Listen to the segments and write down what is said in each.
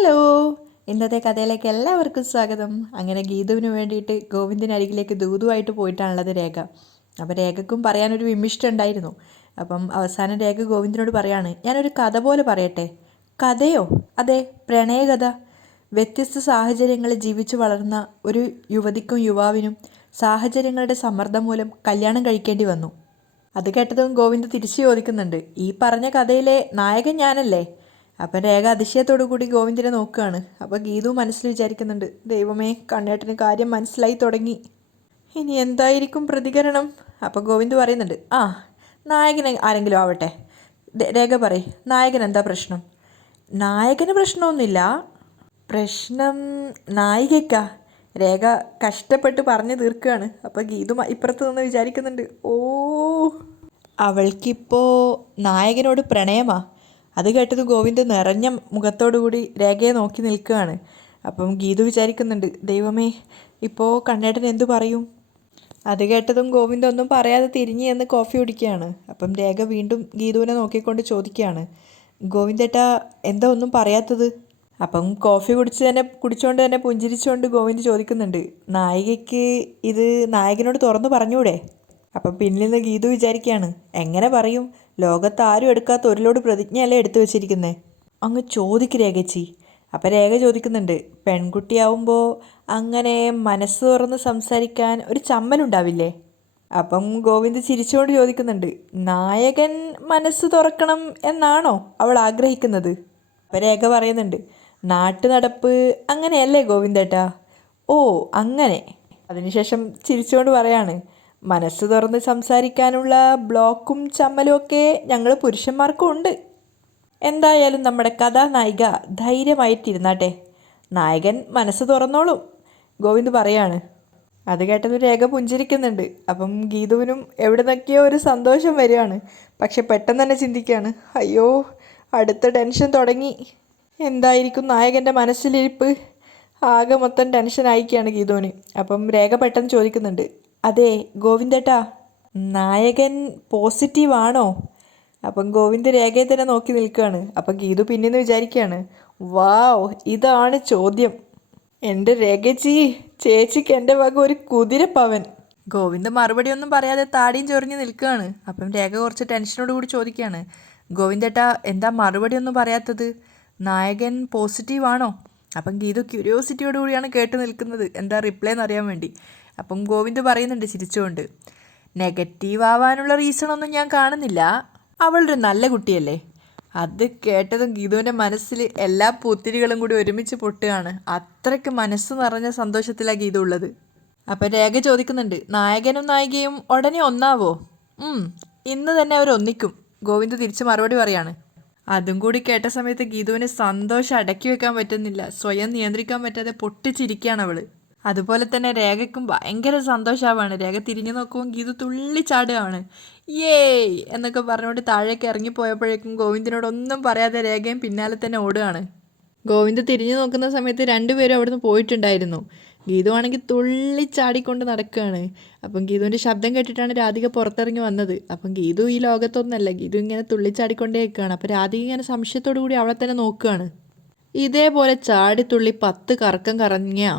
Hello, ഇന്നത്തെ കഥയിലേക്ക് എല്ലാവർക്കും സ്വാഗതം. അങ്ങനെ ഗീതുവിന് വേണ്ടിയിട്ട് ഗോവിന്ദിനരികിലേക്ക് ദൂതുവായിട്ട് പോയിട്ടാണുള്ളത് രേഖ. അപ്പോൾ രേഖക്കും പറയാനൊരു വിമിഷ്ടം ഉണ്ടായിരുന്നു. അപ്പം അവസാനം രേഖ ഗോവിന്ദിനോട് പറയാണ്, ഞാനൊരു കഥ പോലെ പറയട്ടെ. കഥയോ? അതെ, പ്രണയകഥ. വ്യത്യസ്ത സാഹചര്യങ്ങളിൽ ജീവിച്ചു വളർന്ന ഒരു യുവതിക്കും യുവാവിനും സാഹചര്യങ്ങളുടെ സമ്മർദ്ദം മൂലം കല്യാണം കഴിക്കേണ്ടി വന്നു. അത് കേട്ടതും ഗോവിന്ദ് തിരിച്ചു ചോദിക്കുന്നുണ്ട്, ഈ പറഞ്ഞ കഥയിലെ നായകൻ ഞാനല്ലേ? അപ്പം രേഖ അതിശയത്തോടു കൂടി ഗോവിന്ദിനെ നോക്കുകയാണ്. അപ്പോൾ ഗീതു മനസ്സിൽ വിചാരിക്കുന്നുണ്ട്, ദൈവമേ, കണ്ണേട്ടന് കാര്യം മനസ്സിലായി തുടങ്ങി. ഇനി എന്തായിരിക്കും പ്രതികരണം? അപ്പോൾ ഗോവിന്ദ് പറയുന്നുണ്ട്, നായകന് ആരെങ്കിലും ആവട്ടെ. രേഖ പറയ്, നായകൻ എന്താ പ്രശ്നം? നായകന് പ്രശ്നമൊന്നുമില്ല, പ്രശ്നം നായികയ്ക്കാ. രേഖ കഷ്ടപ്പെട്ട് പറഞ്ഞു തീർക്കുകയാണ്. അപ്പോൾ ഗീതു ഇപ്പുറത്ത് നിന്ന് വിചാരിക്കുന്നുണ്ട്, അവൾക്കിപ്പോൾ നായകനോട് പ്രണയമാ. അത് കേട്ടത് ഗോവിന്ദ് നിറഞ്ഞ മുഖത്തോടുകൂടി രേഖയെ നോക്കി നിൽക്കുകയാണ്. അപ്പം ഗീതു വിചാരിക്കുന്നുണ്ട്, ദൈവമേ, ഇപ്പോൾ കണ്ണേട്ടൻ എന്തു പറയും? അത് കേട്ടതും ഗോവിന്ദ് ഒന്നും പറയാതെ തിരിഞ്ഞ് എന്ന് കോഫി കുടിക്കുകയാണ്. അപ്പം രേഖ വീണ്ടും ഗീതുവിനെ നോക്കിക്കൊണ്ട് ചോദിക്കുകയാണ്, ഗോവിന്ദേട്ടാ, എന്താ ഒന്നും പറയാത്തത്? അപ്പം കോഫി കുടിച്ചുകൊണ്ട് തന്നെ പുഞ്ചിരിച്ചുകൊണ്ട് ഗോവിന്ദ് ചോദിക്കുന്നുണ്ട്, നായികയ്ക്ക് ഇത് നായകനോട് തുറന്നു പറഞ്ഞൂടെ? അപ്പം പിന്നിൽ നിന്ന് ഗീതു വിചാരിക്കുകയാണ്, എങ്ങനെ പറയും? ലോകത്ത് ആരും എടുക്കാത്ത ഒരു ലോഡ് പ്രതിജ്ഞയല്ലേ എടുത്തു വെച്ചിരിക്കുന്നത്. അങ്ങ് ചോദിക്ക് രേഖച്ചി. അപ്പം രേഖ ചോദിക്കുന്നുണ്ട്, പെൺകുട്ടിയാവുമ്പോൾ അങ്ങനെ മനസ്സ് തുറന്ന് സംസാരിക്കാൻ ഒരു ചമ്മലുണ്ടാവില്ലേ? അപ്പം ഗോവിന്ദ് ചിരിച്ചുകൊണ്ട് ചോദിക്കുന്നുണ്ട്, നായകൻ മനസ്സ് തുറക്കണം എന്നാണോ അവൾ ആഗ്രഹിക്കുന്നത്? അപ്പം രേഖ പറയുന്നുണ്ട്, നാട്ടു നടപ്പ് അങ്ങനെയല്ലേ ഗോവിന്ദേട്ടാ? ഓ അങ്ങനെ. അതിനുശേഷം ചിരിച്ചുകൊണ്ട് പറയാണ്, മനസ്സ് തുറന്ന് സംസാരിക്കാനുള്ള ബ്ലോക്കും ചമ്മലും ഒക്കെ ഞങ്ങൾ പുരുഷന്മാർക്കും ഉണ്ട്. എന്തായാലും നമ്മുടെ കഥാനായിക ധൈര്യമായിട്ടിരുന്നാട്ടെ, നായകൻ മനസ്സ് തുറന്നോളും, ഗോവിന്ദ് പറയാണ്. അത് കേട്ടത് രേഖ പുഞ്ചിരിക്കുന്നുണ്ട്. അപ്പം ഗീതുവിനും എവിടെ നിന്നൊക്കെയോ ഒരു സന്തോഷം വരികയാണ്. പക്ഷെ പെട്ടെന്ന് തന്നെ ചിന്തിക്കുകയാണ്, അയ്യോ, അടുത്ത ടെൻഷൻ തുടങ്ങി. എന്തായിരിക്കും നായകൻ്റെ മനസ്സിലിരിപ്പ്? ആകെ മൊത്തം ടെൻഷൻ ആയിക്കുകയാണ് ഗീതുവിന്. അപ്പം രേഖ പെട്ടെന്ന് ചോദിക്കുന്നുണ്ട്, അതെ ഗോവിന്ദേട്ടാ, നായകൻ പോസിറ്റീവാണോ? അപ്പം ഗോവിന്ദ് രേഖയെ തന്നെ നോക്കി നിൽക്കുകയാണ്. അപ്പം ഗീതു പിന്നീന്ന് വിചാരിക്കുകയാണ്, വാവ്, ഇതാണ് ചോദ്യം. എൻ്റെ രേഖച്ചി, ചേച്ചിക്ക് എൻ്റെ വക ഒരു കുതിരപ്പവൻ. ഗോവിന്ദ് മറുപടി ഒന്നും പറയാതെ താടിയും ചൊറിഞ്ഞ് നിൽക്കുകയാണ്. അപ്പം രേഖ കുറച്ച് ടെൻഷനോട് കൂടി ചോദിക്കുകയാണ്, ഗോവിന്ദേട്ടാ, എന്താ മറുപടി ഒന്നും പറയാത്തത്? നായകൻ പോസിറ്റീവാണോ? അപ്പം ഗീതു ക്യൂരിയോസിറ്റിയോട് കൂടിയാണ് കേട്ട് നിൽക്കുന്നത്, എന്താ റിപ്ലൈ എന്നറിയാൻ വേണ്ടി. അപ്പം ഗോവിന്ദ് പറയുന്നുണ്ട് ചിരിച്ചുകൊണ്ട്, നെഗറ്റീവ് ആവാനുള്ള റീസണൊന്നും ഞാൻ കാണുന്നില്ല, അവളൊരു നല്ല കുട്ടിയല്ലേ. അത് കേട്ടതും ഗീതുവിൻ്റെ മനസ്സിൽ എല്ലാ പൂത്തിരികളും കൂടി ഒരുമിച്ച് പൊട്ടുകയാണ്. അത്രയ്ക്ക് മനസ്സ് നിറഞ്ഞ സന്തോഷത്തിലാണ് ഗീതു ഉള്ളത്. അപ്പം രേഖ ചോദിക്കുന്നുണ്ട്, നായകനും നായികയും ഉടനെ ഒന്നാവോ? ഇന്ന് തന്നെ അവർ ഒന്നിക്കും, ഗോവിന്ദ് തിരിച്ച് മറുപടി പറയാണ്. അതും കൂടി കേട്ട സമയത്ത് ഗീതുവിന് സന്തോഷം അടക്കി വെക്കാൻ പറ്റുന്നില്ല. സ്വയം നിയന്ത്രിക്കാൻ പറ്റാതെ പൊട്ടിച്ചിരിക്കുകയാണ് അവൾ. അതുപോലെ തന്നെ രേഖയ്ക്കും ഭയങ്കര സന്തോഷമാവാണ്. രേഖ തിരിഞ്ഞു നോക്കുമ്പോൾ ഗീതു തുള്ളിച്ചാടുകയാണ്. ഏയ് എന്നൊക്കെ പറഞ്ഞുകൊണ്ട് താഴേക്ക് ഇറങ്ങിപ്പോയപ്പോഴേക്കും ഗോവിന്ദിനോടൊന്നും പറയാതെ രേഖയും പിന്നാലെ തന്നെ ഓടുകയാണ്. ഗോവിന്ദ് തിരിഞ്ഞു നോക്കുന്ന സമയത്ത് രണ്ടുപേരും അവിടുന്ന് പോയിട്ടുണ്ടായിരുന്നു. ഗീതു ആണെങ്കിൽ തുള്ളിച്ചാടിക്കൊണ്ട് നടക്കുകയാണ്. അപ്പം ഗീതുവിൻ്റെ ശബ്ദം കേട്ടിട്ടാണ് രാധിക പുറത്തിറങ്ങി വന്നത്. അപ്പം ഗീതു ഈ ലോകത്തൊന്നല്ല, ഗീതു ഇങ്ങനെ തുള്ളിച്ചാടിക്കൊണ്ടേ നിൽക്കുകയാണ്. അപ്പോൾ രാധിക ഇങ്ങനെ സംശയത്തോടു കൂടി അവളെ തന്നെ നോക്കുകയാണ്. ഇതേപോലെ ചാടിത്തുള്ളി 10 കറക്കം കറങ്ങിയാ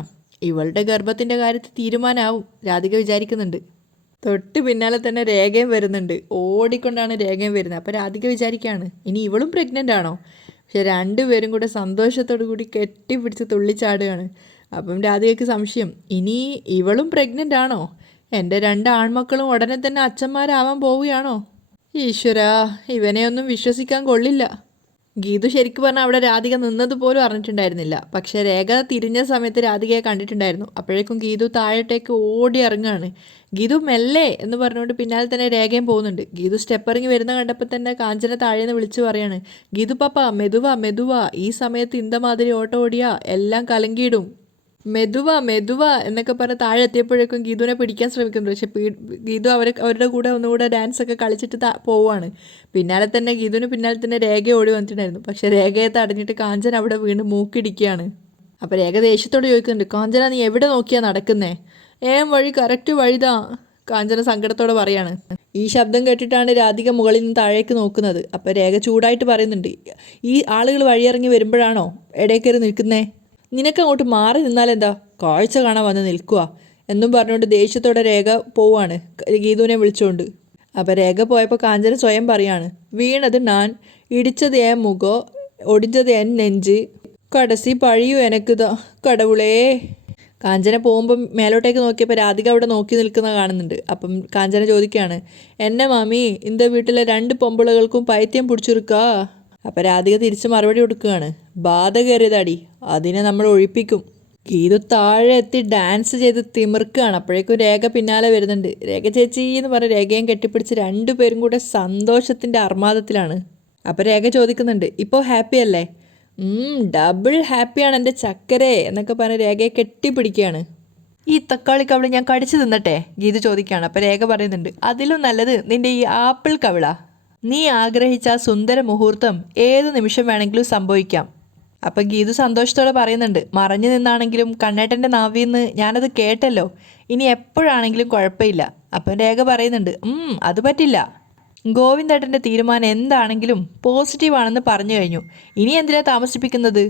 ഇവളുടെ ഗർഭത്തിൻ്റെ കാര്യത്തിൽ തീരുമാനമാവും, രാധിക വിചാരിക്കുന്നുണ്ട്. തൊട്ട് പിന്നാലെ തന്നെ രേഖയും വരുന്നുണ്ട്. ഓടിക്കൊണ്ടാണ് രേഖയും വരുന്നത്. അപ്പോൾ രാധിക വിചാരിക്കുകയാണ്, ഇനി ഇവളും പ്രഗ്നൻ്റ് ആണോ? പക്ഷെ രണ്ടുപേരും കൂടെ സന്തോഷത്തോടു കൂടി കെട്ടിപ്പിടിച്ച് തുള്ളിച്ചാടുകയാണ്. അപ്പം രാധികയ്ക്ക് സംശയം, ഇനി ഇവളും പ്രഗ്നൻ്റ് ആണോ? എൻ്റെ 2 ആൺമക്കളും ഉടനെ തന്നെ അച്ഛന്മാരാവാൻ പോവുകയാണോ? ഈശ്വരാ, ഇവനെയൊന്നും വിശ്വസിക്കാൻ കൊള്ളില്ല. ഗീതു ശരിക്കും പറഞ്ഞാൽ അവിടെ രാധിക നിന്നത് പോലും അറിഞ്ഞിട്ടുണ്ടായിരുന്നില്ല. പക്ഷേ രേഖ തിരിഞ്ഞ സമയത്ത് രാധികയെ കണ്ടിട്ടുണ്ടായിരുന്നു. അപ്പോഴേക്കും ഗീതു താഴോട്ടേക്ക് ഓടി ഇറങ്ങുകയാണ്. ഗീതു മെല്ലെ എന്ന് പറഞ്ഞുകൊണ്ട് പിന്നാലെ തന്നെ രേഖയും പോകുന്നുണ്ട്. ഗീതു സ്റ്റെപ്പ് ഇറങ്ങി വരുന്ന കണ്ടപ്പോൾ തന്നെ കാഞ്ചന താഴേന്ന് വിളിച്ചു പറയാണ്, ഗീതു പാപ്പ, മെതുവാ മെതുവാ, ഈ സമയത്ത് ഇന്ത മാതിരി ഓട്ടോ ഓടിയാ എല്ലാം കലങ്കിയിടും, മെതുവാ മെതുവാ എന്നൊക്കെ പറഞ്ഞ് താഴെ എത്തിയപ്പോഴേക്കും ഗീതുവിനെ പിടിക്കാൻ ശ്രമിക്കുന്നുണ്ട്. പക്ഷെ ഗീതു അവരുടെ കൂടെ ഒന്നുകൂടെ ഡാൻസൊക്കെ കളിച്ചിട്ട് പോവുകയാണ്. ഗീതുവിന് പിന്നാലെ തന്നെ രേഖ ഓടി വന്നിട്ടുണ്ടായിരുന്നു. പക്ഷെ രേഖയെ തടഞ്ഞിട്ട് കാഞ്ചന അവിടെ വീണ് മൂക്കിടിക്കുകയാണ്. അപ്പോൾ രേഖ ദേഷ്യത്തോട് ചോദിക്കുന്നുണ്ട്, കാഞ്ചന, നീ എവിടെ നോക്കിയാ നടക്കുന്നേ? വഴി കറക്റ്റ് വഴിതാ, കാഞ്ചന സങ്കടത്തോടെ പറയാണ്. ഈ ശബ്ദം കേട്ടിട്ടാണ് രാധിക മുകളിൽ നിന്ന് താഴേക്ക് നോക്കുന്നത്. അപ്പോൾ രേഖ ചൂടായിട്ട് പറയുന്നുണ്ട്, ഈ ആളുകൾ വഴിയിറങ്ങി വരുമ്പോഴാണോ ഇടയിൽ നിൽക്കുന്നേ? നിനക്ക് അങ്ങോട്ട് മാറി നിന്നാലെന്താ, കാഴ്ച കാണാൻ വന്ന് നിൽക്കുക എന്നും പറഞ്ഞുകൊണ്ട് ദേഷ്യത്തോടെ രേഖ പോവാണ് ഗീതുവിനെ വിളിച്ചുകൊണ്ട്. അപ്പോൾ രേഖ പോയപ്പോൾ കാഞ്ചന സ്വയം പറയാണ്, വീണത് ഞാൻ, ഇടിച്ചത് എൻ മുഖോ, ഒടിഞ്ഞത് എൻ നെഞ്ച്, കടസി പഴിയു എനക്കുതാ കടവുളേ. കാഞ്ചന പോകുമ്പം മേലോട്ടേക്ക് നോക്കിയപ്പോൾ രാധിക അവിടെ നോക്കി നിൽക്കുന്ന കാണുന്നുണ്ട്. അപ്പം കാഞ്ചന ചോദിക്കുകയാണ്, എന്നെ മാമി ഇന്ന വീട്ടിലെ 2 പൊമ്പിളകൾക്കും പൈത്യം പിടിച്ചെടുക്കാ. അപ്പം രാധിക തിരിച്ച് മറുപടി കൊടുക്കുകയാണ്, ബാധ കയറിയതാടി, അതിനെ നമ്മൾ ഒഴിപ്പിക്കും. ഗീതു താഴെ എത്തി ഡാൻസ് ചെയ്ത് തിമിർക്കുകയാണ്. അപ്പോഴേക്കും രേഖ പിന്നാലെ വരുന്നുണ്ട്. രേഖ ചേച്ചി എന്ന് പറഞ്ഞ് രേഖയും കെട്ടിപ്പിടിച്ച് 2 പേരും കൂടെ സന്തോഷത്തിൻ്റെ അർമാദത്തിലാണ്. അപ്പോൾ രേഖ ചോദിക്കുന്നുണ്ട്, ഇപ്പോൾ ഹാപ്പി അല്ലേ? ഡബിൾ ഹാപ്പിയാണ് എൻ്റെ ചക്കരെ എന്നൊക്കെ പറഞ്ഞ് രേഖയെ കെട്ടിപ്പിടിക്കുകയാണ്. ഈ തക്കാളി കവിള് ഞാൻ കടിച്ചു തിന്നട്ടെ, ഗീതു ചോദിക്കുകയാണ്. അപ്പോൾ രേഖ പറയുന്നുണ്ട്, അതിലും നല്ലത് നിൻ്റെ ഈ ആപ്പിൾ കവിള. നീ ആഗ്രഹിച്ച ആ സുന്ദര മുഹൂർത്തം ഏത് നിമിഷം വേണമെങ്കിലും സംഭവിക്കാം. അപ്പം ഗീതു സന്തോഷത്തോടെ പറയുന്നുണ്ട്, മറഞ്ഞു നിന്നാണെങ്കിലും കണ്ണേട്ടൻ്റെ നാവിൽ നിന്ന് ഞാനത് കേട്ടല്ലോ, ഇനി എപ്പോഴാണെങ്കിലും കുഴപ്പമില്ല. അപ്പം രേഖ പറയുന്നുണ്ട്, അത് പറ്റില്ല, ഗോവിന്ദേട്ടൻ്റെ തീരുമാനം എന്താണെങ്കിലും പോസിറ്റീവാണെന്ന് പറഞ്ഞു കഴിഞ്ഞു, ഇനി എന്തിനാ താമസിപ്പിക്കുന്നത്?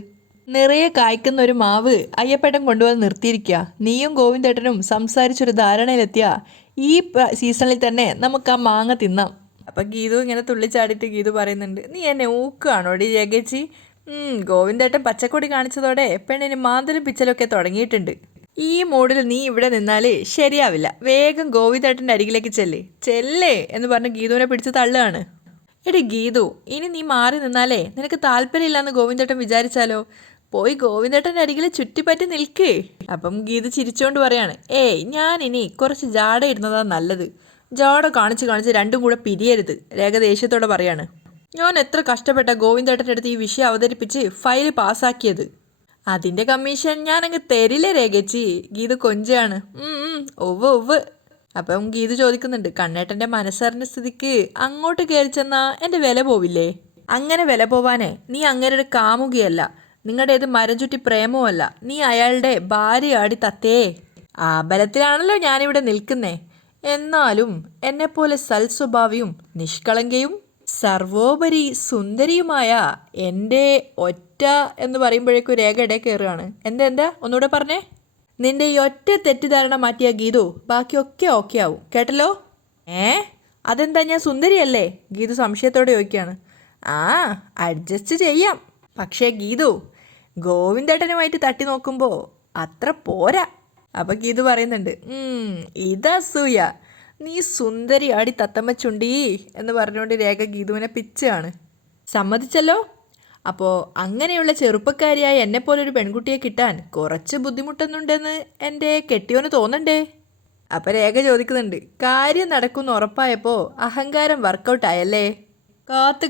നിറയെ കായ്ക്കുന്ന ഒരു മാവ് അയ്യപ്പേട്ടൻ കൊണ്ടുവന്ന് നിർത്തിയിരിക്കുക. നീയും ഗോവിന്ദേട്ടനും സംസാരിച്ചൊരു ധാരണയിലെത്തിയ ഈ സീസണിൽ തന്നെ നമുക്ക് ആ മാങ്ങ തിന്നാം. അപ്പം ഗീതു ഇങ്ങനെ തുള്ളിച്ചാടിയിട്ട് ഗീതു പറയുന്നുണ്ട്, നീ എന്നെ ഊക്കുകയാണോടി രേഖേച്ചി? ഗോവിന്ദേട്ടൻ പച്ചക്കൊടി കാണിച്ചതോടെ പെണ്ണിന് മാന്തലും പിച്ചലൊക്കെ തുടങ്ങിയിട്ടുണ്ട്. ഈ മൂഡിൽ നീ ഇവിടെ നിന്നാൽ ശരിയാവില്ല. വേഗം ഗോവിന്ദേട്ടൻ്റെ അരികിലേക്ക് ചെല്ലേ എന്ന് പറഞ്ഞ് ഗീതുവിനെ പിടിച്ച് തള്ളുകയാണ്. എടി ഗീതു, ഇനി നീ മാറി നിന്നാലേ നിനക്ക് താല്പര്യമില്ലാന്ന് ഗോവിന്ദേട്ടൻ വിചാരിച്ചാലോ? പോയി ഗോവിന്ദേട്ടൻ്റെ അരികിൽ ചുറ്റിപ്പറ്റി നിൽക്ക്. അപ്പം ഗീതു ചിരിച്ചുകൊണ്ട് പറയാണ്, ഞാനിനി കുറച്ച് ജാട ഇടുന്നതാണ് നല്ലത്. ജാട കാണിച്ച് 2 കൂടെ പിരിയരുത്. രേഖ ദേഷ്യത്തോടെ പറയാണ്, ഞാൻ എത്ര കഷ്ടപ്പെട്ട ഗോവിന്ദേട്ടൻ്റെ അടുത്ത് ഈ വിഷയം അവതരിപ്പിച്ച് ഫയൽ പാസ്സാക്കിയത്. അതിൻ്റെ കമ്മീഷൻ ഞാനങ്ങ് തരില്ലേ രേഖച്ചി? ഗീതു കൊഞ്ചാണ്. ഒവ്. അപ്പം ഗീതു ചോദിക്കുന്നുണ്ട്, കണ്ണേട്ടൻ്റെ മനസ്സറിഞ്ഞ സ്ഥിതിക്ക് അങ്ങോട്ട് കയറി ചെന്നാൽ എൻ്റെ വില പോവില്ലേ? അങ്ങനെ വില പോവാനേ നീ അങ്ങേരുടെ കാമുകിയല്ല, നിങ്ങളുടേത് മരം ചുറ്റി പ്രേമവുമല്ല, നീ അയാളുടെ ഭാര്യയാടി തത്തേ. ആ ബലത്തിലാണല്ലോ ഞാനിവിടെ നിൽക്കുന്നേ. എന്നാലും എന്നെപ്പോലെ സൽസ്വഭാവിയും നിഷ്കളങ്കയും സർവോപരി സുന്ദരിയുമായ എൻ്റെ ഒറ്റ എന്ന് പറയുമ്പോഴേക്കും രേഖ ഇടയിൽ കയറുകയാണ്. എന്താ ഒന്നുകൂടെ പറഞ്ഞേ? നിന്റെ ഈ ഒറ്റ തെറ്റിദ്ധാരണ മാറ്റിയ ഗീതു ബാക്കിയൊക്കെ ഓക്കെ ആവും, കേട്ടല്ലോ? അതെന്താ, ഞാൻ സുന്ദരിയല്ലേ? ഗീതു സംശയത്തോടെ ചോദിക്കുകയാണ്. അഡ്ജസ്റ്റ് ചെയ്യാം, പക്ഷേ ഗീതു ഗോവിന്ദേട്ടനുമായിട്ട് തട്ടി നോക്കുമ്പോൾ അത്ര പോരാ. അപ്പം ഗീതു പറയുന്നുണ്ട്, ഇതസൂയ, നീ സുന്ദരി ആടി തത്തമ്മ ചുണ്ടി എന്ന് പറഞ്ഞുകൊണ്ട് രേഖ ഗീതുവിനെ പിച്ചാണ്. സമ്മതിച്ചല്ലോ? അപ്പോൾ അങ്ങനെയുള്ള ചെറുപ്പക്കാരിയായ എന്നെപ്പോലൊരു പെൺകുട്ടിയെ കിട്ടാൻ കുറച്ച് ബുദ്ധിമുട്ടുന്നുണ്ടെന്ന് എൻ്റെ കെട്ടിയോന് തോന്നണ്ടേ? അപ്പം രേഖ ചോദിക്കുന്നുണ്ട്, കാര്യം നടക്കുമെന്ന് ഉറപ്പായപ്പോൾ അഹങ്കാരം വർക്കൗട്ടായല്ലേ?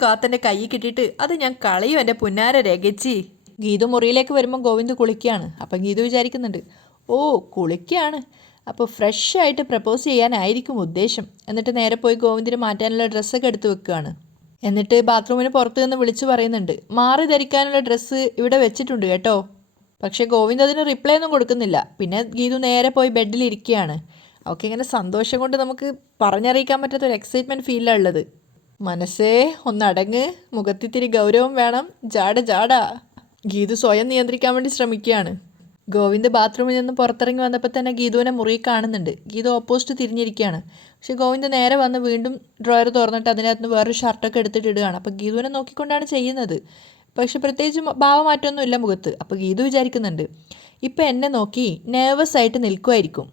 കാത്തെൻ്റെ കൈ കിട്ടിയിട്ട് അത് ഞാൻ കളയും എൻ്റെ പുന്നാര രേഖച്ചി. ഗീതു മുറിയിലേക്ക് വരുമ്പോൾ ഗോവിന്ദ് കുളിക്കുകയാണ്. അപ്പം ഗീതു വിചാരിക്കുന്നുണ്ട്, കുളിക്കുകയാണ്, അപ്പോൾ ഫ്രഷ് ആയിട്ട് പ്രപ്പോസ് ചെയ്യാനായിരിക്കും ഉദ്ദേശം. എന്നിട്ട് നേരെ പോയി ഗോവിന്ദിന് മാറ്റാനുള്ള ഡ്രസ്സൊക്കെ എടുത്ത് വെക്കുകയാണ്. എന്നിട്ട് ബാത്റൂമിന് പുറത്ത് നിന്ന് വിളിച്ചു പറയുന്നുണ്ട്, മാറി ധരിക്കാനുള്ള ഡ്രസ്സ് ഇവിടെ വെച്ചിട്ടുണ്ട് കേട്ടോ. പക്ഷേ ഗോവിന്ദ് അതിന് റിപ്ലൈ ഒന്നും കൊടുക്കുന്നില്ല. പിന്നെ ഗീതു നേരെ പോയി ബെഡിലിരിക്കുകയാണ്. അവൾക്ക് ഇങ്ങനെ സന്തോഷം കൊണ്ട് നമുക്ക് പറഞ്ഞറിയിക്കാൻ പറ്റാത്തൊരു എക്സൈറ്റ്മെൻറ്റ് ഫീലാണ് ഉള്ളത്. മനസ്സേ ഒന്നടങ്ങ്, മുഖത്തിത്തിരി ഗൗരവം വേണം, ജാട. ഗീതു സ്വയം നിയന്ത്രിക്കാൻ വേണ്ടി ശ്രമിക്കുകയാണ്. ഗോവിന്ദ് ബാത്റൂമിൽ നിന്ന് പുറത്തിറങ്ങി വന്നപ്പോൾ തന്നെ ഗീതുവിനെ മുറിയിൽ കാണുന്നുണ്ട്. ഗീതു ഓപ്പോസിറ്റ് തിരിഞ്ഞിരിക്കുകയാണ്. പക്ഷേ ഗോവിന്ദ് നേരെ വന്ന് വീണ്ടും ഡ്രോയർ തുറന്നിട്ട് അതിനകത്ത് വേറൊരു ഷർട്ടൊക്കെ എടുത്തിട്ട് ഇടുകയാണ്. അപ്പോൾ ഗീതുവിനെ നോക്കിക്കൊണ്ടാണ് ചെയ്യുന്നത്. പക്ഷെ പ്രത്യേകിച്ച് ഭാവമാറ്റമൊന്നുമില്ല മുഖത്ത്. അപ്പോൾ ഗീതു വിചാരിക്കുന്നുണ്ട്, ഇപ്പം എന്നെ നോക്കി നെർവസ് ആയിട്ട് നിൽക്കുമായിരിക്കും.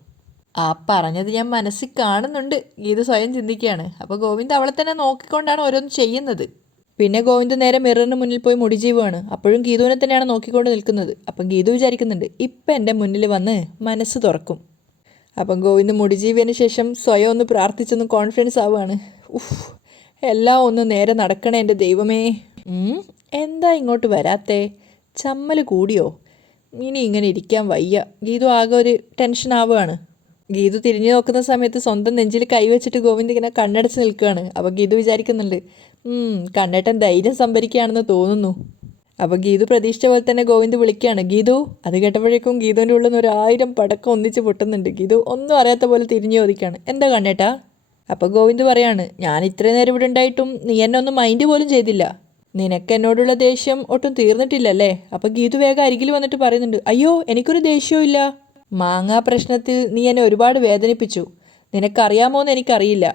ആ പറഞ്ഞത് ഞാൻ മനസ്സിൽ കാണുന്നുണ്ട്, ഗീതു സ്വയം ചിന്തിക്കുകയാണ്. അപ്പോൾ ഗോവിന്ദ് അവളെ തന്നെ നോക്കിക്കൊണ്ടാണ് ഓരോന്ന് ചെയ്യുന്നത്. പിന്നെ ഗോവിന്ദ് നേരെ മിററിന് മുന്നിൽ പോയി മുടി ജീവുകയാണ്. അപ്പോഴും ഗീതുവിനെ തന്നെയാണ് നോക്കിക്കൊണ്ട് നിൽക്കുന്നത്. അപ്പം ഗീതു വിചാരിക്കുന്നുണ്ട്, ഇപ്പം എൻ്റെ മുന്നിൽ വന്ന് മനസ്സ് തുറക്കും. അപ്പം ഗോവിന്ദ് മുടി ജീവിയതിന് ശേഷം സ്വയം ഒന്ന് പ്രാർത്ഥിച്ചൊന്ന് കോൺഫിഡൻസ് ആവുകയാണ്. എല്ലാം ഒന്ന് നേരെ നടക്കണേ എൻ്റെ ദൈവമേ. എന്താ ഇങ്ങോട്ട് വരാത്തേ? ചമ്മൽ കൂടിയോ? ഇനി ഇങ്ങനെ ഇരിക്കാൻ വയ്യ. ഗീതു ആകെ ഒരു ടെൻഷൻ ആവുകയാണ്. ഗീതു തിരിഞ്ഞു നോക്കുന്ന സമയത്ത് സ്വന്തം നെഞ്ചിൽ കൈവച്ചിട്ട് ഗോവിന്ദ് ഇങ്ങനെ കണ്ണടച്ച് നിൽക്കുകയാണ്. അപ്പോൾ ഗീതു വിചാരിക്കുന്നുണ്ട്, കണ്ണേട്ടൻ ധൈര്യം സംഭരിക്കുകയാണെന്ന് തോന്നുന്നു. അപ്പോൾ ഗീതു പ്രതീക്ഷിച്ച പോലെ തന്നെ ഗോവിന്ദ് വിളിക്കുകയാണ്, ഗീതു. അത് കേട്ടപ്പോഴേക്കും ഗീതുവിൻ്റെ ഉള്ളിൽ നിന്ന് 1000 പടക്കം ഒന്നിച്ച് പൊട്ടുന്നുണ്ട്. ഗീതു ഒന്നും അറിയാത്ത പോലെ തിരിഞ്ഞു ചോദിക്കുകയാണ്, എന്താ കണ്ണേട്ടാ? അപ്പോൾ ഗോവിന്ദ് പറയാണ്, ഞാൻ ഇത്രയും നേരം ഇവിടെ ഉണ്ടായിട്ടും നീ എന്നെ ഒന്നും മൈൻഡ് പോലും ചെയ്തില്ല. നിനക്ക് എന്നോടുള്ള ദേഷ്യം ഒട്ടും തീർന്നിട്ടില്ലല്ലേ? അപ്പോൾ ഗീതു വേഗം അരികിൽ വന്നിട്ട് പറയുന്നുണ്ട്, അയ്യോ എനിക്കൊരു ദേഷ്യവും ഇല്ല. മാങ്ങാ പ്രശ്നത്തിൽ നീ എന്നെ ഒരുപാട് വേദനിപ്പിച്ചു. നിനക്കറിയാമോയെന്ന് എനിക്കറിയില്ല.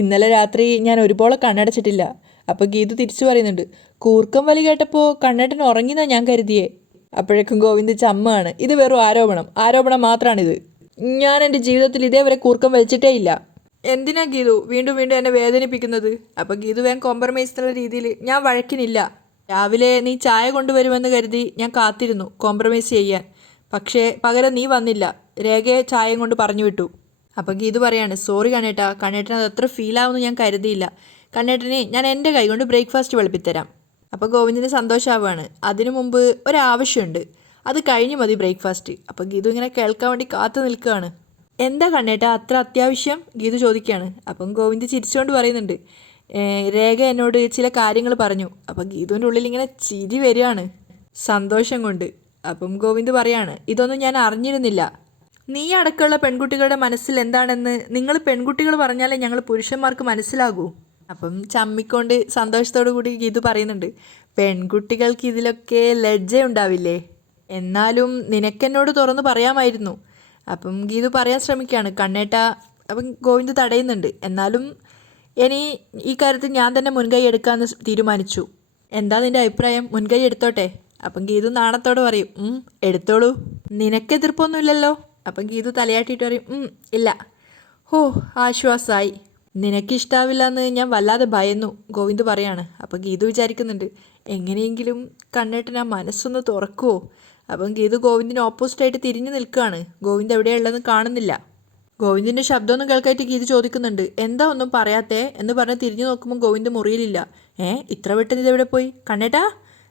ഇന്നലെ രാത്രി ഞാൻ ഒരുപോലെ കണ്ണടച്ചിട്ടില്ല. അപ്പോൾ ഗീതു തിരിച്ചു പറയുന്നുണ്ട്, കൂർക്കം വലി കേട്ടപ്പോൾ കണ്ണേട്ടൻ ഉറങ്ങിയെന്നാണ് ഞാൻ കരുതിയേ. അപ്പോഴേക്കും ഗോവിന്ദ് ചമ്മാണ്, ഇത് വെറും ആരോപണം മാത്രമാണിത്. ഞാൻ എൻ്റെ ജീവിതത്തിൽ ഇതേവരെ കൂർക്കം വലിച്ചിട്ടേ ഇല്ല. എന്തിനാ ഗീതു വീണ്ടും വീണ്ടും എന്നെ വേദനിപ്പിക്കുന്നത്? അപ്പോൾ ഗീതു വേഗം കോംപ്രമൈസ് എന്നുള്ള രീതിയിൽ, ഞാൻ വഴക്കിനില്ല. രാവിലെ നീ ചായ കൊണ്ടുവരുമെന്ന് കരുതി ഞാൻ കാത്തിരുന്നു കോംപ്രമൈസ് ചെയ്യാൻ. പക്ഷേ പകരം നീ വന്നില്ല. രേഖയെ ചായയും കൊണ്ട് പറഞ്ഞു വിട്ടു. അപ്പോൾ ഗീതു പറയാണ്, സോറി കണ്ണേട്ടാ, കണ്ണേട്ടന് അത് അത്ര ഫീലാവുമെന്ന് ഞാൻ കരുതിയില്ല. കണ്ണേട്ടനെ ഞാൻ എൻ്റെ കൈ കൊണ്ട് ബ്രേക്ക്ഫാസ്റ്റ് വിളപ്പിത്തരാം. അപ്പോൾ ഗോവിന്ദിന് സന്തോഷമാവുകയാണ്. അതിനു മുമ്പ് ഒരാവശ്യമുണ്ട്, അത് കഴിഞ്ഞ് മതി ബ്രേക്ക്ഫാസ്റ്റ്. അപ്പോൾ ഗീതു ഇങ്ങനെ കേൾക്കാൻ വേണ്ടി കാത്തു നിൽക്കുകയാണ്. എന്താ കണ്ണേട്ടാ അത്ര അത്യാവശ്യം? ഗീതു ചോദിക്കുകയാണ്. അപ്പം ഗോവിന്ദ് ചിരിച്ചുകൊണ്ട് പറയുന്നുണ്ട്, രേഖ എന്നോട് ചില കാര്യങ്ങൾ പറഞ്ഞു. അപ്പം ഗീതുവിൻ്റെ ഉള്ളിൽ ഇങ്ങനെ ചിരി വരികയാണ് സന്തോഷം കൊണ്ട്. അപ്പം ഗോവിന്ദ് പറയാണ്, ഇതൊന്നും ഞാൻ അറിഞ്ഞിരുന്നില്ല. നീ അടക്കമുള്ള പെൺകുട്ടികളുടെ മനസ്സിൽ എന്താണെന്ന് നിങ്ങൾ പെൺകുട്ടികൾ പറഞ്ഞാലേ ഞങ്ങൾ പുരുഷന്മാർക്ക് മനസ്സിലാകൂ. അപ്പം ചമ്മിക്കൊണ്ട് സന്തോഷത്തോടു കൂടി ഗീതു പറയുന്നുണ്ട്, പെൺകുട്ടികൾക്ക് ഇതിലൊക്കെ ലജ്ജയുണ്ടാവില്ലേ? എന്നാലും നിനക്കെന്നോട് തുറന്ന് പറയാമായിരുന്നു. അപ്പം ഗീതു പറയാൻ ശ്രമിക്കുകയാണ്, കണ്ണേട്ട. അപ്പം ഗോവിന്ദ് തടയുന്നുണ്ട്. എന്നാലും ഇനി ഈ കാര്യത്തിൽ ഞാൻ തന്നെ മുൻകൈ എടുക്കാമെന്ന് തീരുമാനിച്ചു. എന്താ നിൻ്റെ അഭിപ്രായം? മുൻകൈ എടുത്തോട്ടെ? അപ്പം ഗീതു നാണത്തോടെ പറയും, എടുത്തോളൂ. നിനക്ക് എതിർപ്പൊന്നുമില്ലല്ലോ? അപ്പം ഗീതു തലയാട്ടിയിട്ട് പറയും, ഇല്ല. ഹോ, ആശ്വാസമായി. നിനക്കിഷ്ടാവില്ല എന്ന് ഞാൻ വല്ലാതെ ഭയന്നു. ഗോവിന്ദ് പറയാണ്. അപ്പം ഗീതു വിചാരിക്കുന്നുണ്ട്, എങ്ങനെയെങ്കിലും കണ്ണേട്ടൻ ആ മനസ്സൊന്ന് തുറക്കുമോ? അപ്പം ഗീതു ഗോവിന്ദിന് ഓപ്പോസിറ്റായിട്ട് തിരിഞ്ഞു നിൽക്കുകയാണ്. ഗോവിന്ദ് എവിടെയുള്ളതെന്ന് കാണുന്നില്ല. ഗോവിന്ദിൻ്റെ ശബ്ദമൊന്നും കേൾക്കായിട്ട് ഗീതു ചോദിക്കുന്നുണ്ട്, എന്താ ഒന്നും പറയാത്തേ എന്ന് പറഞ്ഞ് തിരിഞ്ഞു നോക്കുമ്പോൾ ഗോവിന്ദ് മുറിയിലില്ല. ഇത്ര പെട്ടെന്ന് ഇതെവിടെ പോയി?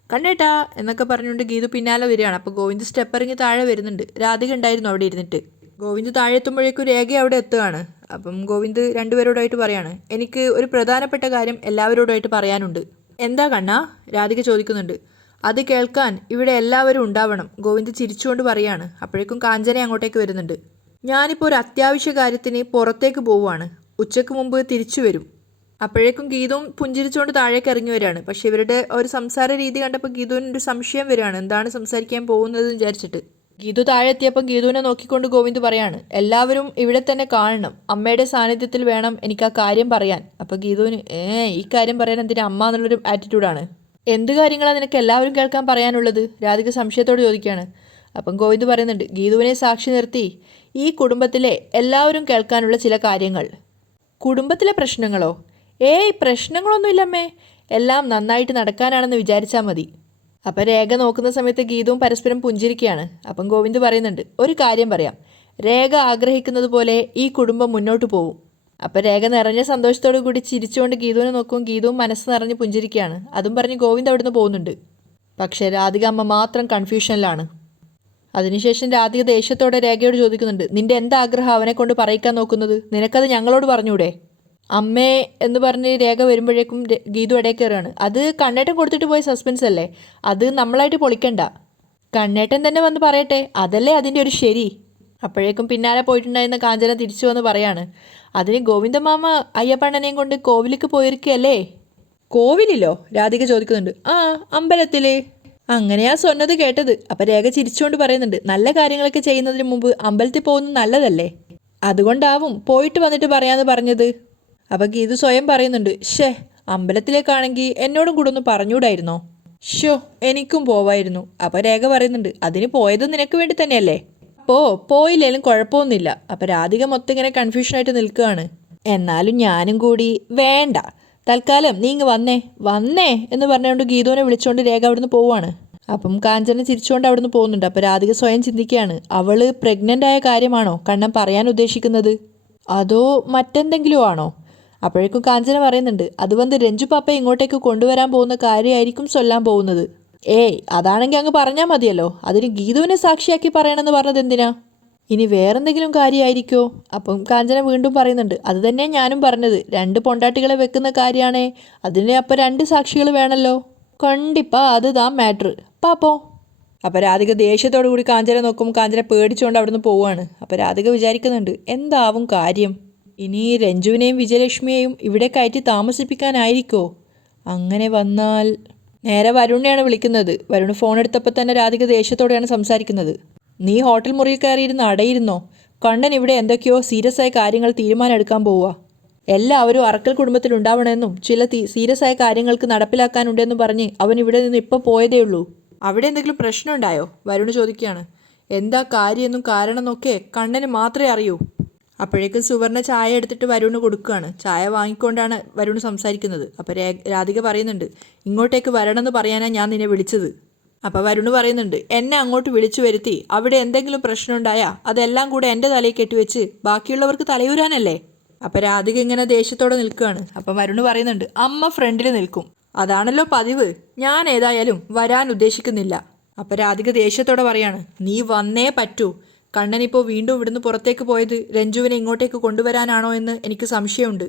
കണ്ണേട്ടാ എന്നൊക്കെ പറഞ്ഞുകൊണ്ട് ഗീതു പിന്നാലെ വരികയാണ്. അപ്പോൾ ഗോവിന്ദ് സ്റ്റെപ്പ് ഇറങ്ങി താഴെ വരുന്നുണ്ട്. രാധിക ഉണ്ടായിരുന്നു അവിടെ ഇരുന്നിട്ട്. ഗോവിന്ദ് താഴെ എത്തുമ്പോഴേക്കും രേഖ അവിടെ എത്തുകയാണ്. അപ്പം ഗോവിന്ദ് രണ്ടുപേരോടായിട്ട് പറയാണ്, എനിക്ക് ഒരു പ്രധാനപ്പെട്ട കാര്യം എല്ലാവരോടായിട്ട് പറയാനുണ്ട്. എന്താ കണ്ണാ? രാധിക ചോദിക്കുന്നുണ്ട്. അത് കേൾക്കാൻ ഇവിടെ എല്ലാവരും ഉണ്ടാവണം. ഗോവിന്ദ് ചിരിച്ചുകൊണ്ട് പറയാണ്. അപ്പോഴേക്കും കാഞ്ചന അങ്ങോട്ടേക്ക് വരുന്നുണ്ട്. ഞാനിപ്പോൾ ഒരു അത്യാവശ്യ കാര്യത്തിന് പുറത്തേക്ക് പോവുകയാണ്. ഉച്ചയ്ക്ക് മുമ്പ് തിരിച്ചു വരും. അപ്പോഴേക്കും ഗീതുവും പുഞ്ചിരിച്ചുകൊണ്ട് താഴേക്ക് ഇറങ്ങി വരികയാണ്. പക്ഷേ ഇവരുടെ ഒരു സംസാര രീതി കണ്ടപ്പോൾ ഗീതുവിനൊരു സംശയം വരികയാണ്, എന്താണ് സംസാരിക്കാൻ പോകുന്നതെന്ന് വിചാരിച്ചിട്ട്. ഗീതു താഴെ എത്തിയപ്പോൾ ഗീതുവിനെ നോക്കിക്കൊണ്ട് ഗോവിന്ദ് പറയാണ്, എല്ലാവരും ഇവിടെ തന്നെ കാണണം. അമ്മയുടെ സാന്നിധ്യത്തിൽ വേണം എനിക്ക് ആ കാര്യം പറയാൻ. അപ്പോൾ ഗീതുവിന് ഈ കാര്യം പറയാൻ എന്തിനാ അമ്മ എന്നുള്ളൊരു ആറ്റിറ്റ്യൂഡാണ്. എന്ത് കാര്യങ്ങളാണ് നിനക്ക് എല്ലാവരും കേൾക്കാൻ പറയാനുള്ളത്? രാധിക സംശയത്തോട് ചോദിക്കുകയാണ്. അപ്പം ഗോവിന്ദ് പറയുന്നുണ്ട്, ഗീതുവിനെ സാക്ഷി നിർത്തി ഈ കുടുംബത്തിലെ എല്ലാവരും കേൾക്കാനുള്ള ചില കാര്യങ്ങൾ. കുടുംബത്തിലെ പ്രശ്നങ്ങളോ? പ്രശ്നങ്ങളൊന്നുമില്ലമ്മേ, എല്ലാം നന്നായിട്ട് നടക്കാനാണെന്ന് വിചാരിച്ചാൽ മതി. അപ്പം രേഖ നോക്കുന്ന സമയത്ത് ഗീതവും പരസ്പരം പുഞ്ചിരിക്കുകയാണ്. അപ്പം ഗോവിന്ദ് പറയുന്നുണ്ട്, ഒരു കാര്യം പറയാം, രേഖ ആഗ്രഹിക്കുന്നത് പോലെ ഈ കുടുംബം മുന്നോട്ട് പോകും. അപ്പം രേഖ നിറഞ്ഞ സന്തോഷത്തോടു കൂടി ചിരിച്ചുകൊണ്ട് ഗീതുവിനെ നോക്കും. ഗീതുവും മനസ്സ് നിറഞ്ഞ് പുഞ്ചിരിക്കുകയാണ്. അതും പറഞ്ഞ് ഗോവിന്ദ് അവിടുന്ന് പോകുന്നുണ്ട്. പക്ഷേ രാധിക അമ്മ മാത്രം കൺഫ്യൂഷനിലാണ്. അതിനുശേഷം രാധിക ദേഷ്യത്തോടെ രേഖയോട് ചോദിക്കുന്നുണ്ട്, നിന്റെ എന്താഗ്രഹം അവനെ കൊണ്ട് പറയിക്കാൻ നോക്കുന്നത്? നിനക്കത് ഞങ്ങളോട് പറഞ്ഞൂടെ? അമ്മേ എന്ന് പറഞ്ഞ് രേഖ വരുമ്പോഴേക്കും ഗീതു ഇടയിൽ കയറുകയാണ്. അത് കണ്ണേട്ടൻ കൊടുത്തിട്ട് പോയ സസ്പെൻസ് അല്ലേ, അത് നമ്മളായിട്ട് പൊളിക്കണ്ട. കണ്ണേട്ടൻ തന്നെ വന്ന് പറയട്ടെ, അതല്ലേ അതിൻ്റെ ഒരു ശരി. അപ്പോഴേക്കും പിന്നാലെ പോയിട്ടുണ്ടായിരുന്ന കാഞ്ചന തിരിച്ചു വന്ന് പറയാണ്, അതിന് ഗോവിന്ദമാമ അയ്യപ്പണ്ണനെയും കൊണ്ട് കോവിലേക്ക് പോയിരിക്കുകയല്ലേ? കോവിലിലോ? രാധിക ചോദിക്കുന്നുണ്ട്. അമ്പലത്തിൽ. അങ്ങനെയാ സ്വന്നത് കേട്ടത്. അപ്പം രേഖ ചിരിച്ചുകൊണ്ട് പറയുന്നുണ്ട്, നല്ല കാര്യങ്ങളൊക്കെ ചെയ്യുന്നതിന് മുമ്പ് അമ്പലത്തിൽ പോകുന്നത് നല്ലതല്ലേ, അതുകൊണ്ടാവും പോയിട്ട് വന്നിട്ട് പറയാമെന്ന് പറഞ്ഞത്. അപ്പം ഗീതു സ്വയം പറയുന്നുണ്ട്, അമ്പലത്തിലേക്കാണെങ്കിൽ എന്നോടും കൂടെ ഒന്ന് പറഞ്ഞുകൂടായിരുന്നോ? എനിക്കും പോവായിരുന്നു. അപ്പം രേഖ പറയുന്നുണ്ട്, അതിന് പോയത് നിനക്ക് വേണ്ടി തന്നെയല്ലേ, പോയില്ലേലും കുഴപ്പമൊന്നുമില്ല. അപ്പം രാധിക മൊത്തം ഇങ്ങനെ കൺഫ്യൂഷനായിട്ട് നിൽക്കുകയാണ്. എന്നാലും ഞാനും കൂടി വേണ്ട, തൽക്കാലം നീ ഇങ്ങ് വന്നേ എന്ന് പറഞ്ഞുകൊണ്ട് ഗീതുവിനെ വിളിച്ചുകൊണ്ട് രേഖ അവിടുന്ന് പോവുകയാണ്. അപ്പം കാഞ്ചന ചിരിച്ചുകൊണ്ട് അവിടുന്ന് പോകുന്നുണ്ട്. അപ്പം രാധിക സ്വയം ചിന്തിക്കുകയാണ്, അവള് പ്രഗ്നൻ്റ് ആയ കാര്യമാണോ കണ്ണൻ പറയാൻ ഉദ്ദേശിക്കുന്നത്, അതോ മറ്റെന്തെങ്കിലും ആണോ? അപ്പോഴേക്കും കാഞ്ചന പറയുന്നുണ്ട്, അത് വന്ന് രഞ്ജു പാപ്പയെ ഇങ്ങോട്ടേക്ക് കൊണ്ടുവരാൻ പോകുന്ന കാര്യമായിരിക്കും ചൊല്ലാൻ പോകുന്നത്. അതാണെങ്കിൽ അങ്ങ് പറഞ്ഞാൽ മതിയല്ലോ, അതിന് ഗീതുവിനെ സാക്ഷിയാക്കി പറയണമെന്ന് പറഞ്ഞത് എന്തിനാ? ഇനി വേറെന്തെങ്കിലും കാര്യമായിരിക്കോ? അപ്പം കാഞ്ചന വീണ്ടും പറയുന്നുണ്ട്, അത് തന്നെ ഞാനും പറഞ്ഞത്, 2 പൊണ്ടാട്ടികളെ വെക്കുന്ന കാര്യമാണേ, അതിന് അപ്പം 2 സാക്ഷികൾ വേണമല്ലോ. കണ്ടിപ്പാ അതുതാ മാറ്റർ പാപ്പോ. അപ്പോൾ രാധിക ദേഷ്യത്തോടു കൂടി കാഞ്ചന നോക്കുമ്പോൾ കാഞ്ചന പേടിച്ചുകൊണ്ട് അവിടുന്ന് പോവുകയാണ്. അപ്പോൾ രാധിക വിചാരിക്കുന്നുണ്ട് എന്താവും കാര്യം, ഇനി രഞ്ജുവിനെയും വിജയലക്ഷ്മിയെയും ഇവിടെ കയറ്റി താമസിപ്പിക്കാനായിരിക്കോ? അങ്ങനെ വന്നാൽ നേരെ വരുണിനെയാണ് വിളിക്കുന്നത്. വരുൺ ഫോൺ എടുത്തപ്പോൾ തന്നെ രാധിക ദേഷ്യത്തോടെയാണ് സംസാരിക്കുന്നത്. നീ ഹോട്ടൽ മുറിയിൽ കയറിയിരുന്ന് അടയിരുന്നോ? കണ്ണൻ ഇവിടെ എന്തൊക്കെയോ സീരിയസ് ആയ കാര്യങ്ങൾ തീരുമാനം എടുക്കാൻ പോവുക. എല്ലാവരും അറക്കൽ കുടുംബത്തിലുണ്ടാവണമെന്നും ചില സീരിയസ് ആയ കാര്യങ്ങൾക്ക് നടപ്പിലാക്കാനുണ്ടെന്നും പറഞ്ഞ് അവൻ ഇവിടെ നിന്ന് ഇപ്പോൾ പോയതേ ഉള്ളൂ. അവിടെ എന്തെങ്കിലും പ്രശ്നമുണ്ടായോ? വരുൺ ചോദിക്കുകയാണ്. എന്താ കാര്യമെന്നും കാരണമെന്നൊക്കെ കണ്ണന് മാത്രമേ അറിയൂ. അപ്പോഴേക്കും സുവർണ ചായ എടുത്തിട്ട് വരുണ് കൊടുക്കുകയാണ്. ചായ വാങ്ങിക്കൊണ്ടാണ് വരുൺ സംസാരിക്കുന്നത്. അപ്പോൾ രാധിക പറയുന്നുണ്ട്, ഇങ്ങോട്ടേക്ക് വരണമെന്ന് പറയാനാണ് ഞാൻ നിന്നെ വിളിച്ചത്. അപ്പോൾ വരുൺ പറയുന്നുണ്ട്, എന്നെ അങ്ങോട്ട് വിളിച്ചു വരുത്തി അവിടെ എന്തെങ്കിലും പ്രശ്നമുണ്ടായാൽ അതെല്ലാം കൂടെ എൻ്റെ തലയിൽ കെട്ടിവെച്ച് ബാക്കിയുള്ളവർക്ക് തലയൂരാനല്ലേ? അപ്പോൾ രാധിക ഇങ്ങനെ ദേഷ്യത്തോടെ നിൽക്കുകയാണ്. അപ്പം വരുൺ പറയുന്നുണ്ട്, അമ്മ ഫ്രണ്ടിൽ നിൽക്കും, അതാണല്ലോ പതിവ്, ഞാൻ ഏതായാലും വരാൻ ഉദ്ദേശിക്കുന്നില്ല. അപ്പോൾ രാധിക ദേഷ്യത്തോടെ പറയാണ്, നീ വന്നേ പറ്റൂ. കണ്ണനിപ്പോൾ വീണ്ടും ഇവിടുന്ന് പുറത്തേക്ക് പോയത് രഞ്ജുവിനെ ഇങ്ങോട്ടേക്ക് കൊണ്ടുവരാനാണോ എന്ന് എനിക്ക് സംശയമുണ്ട്.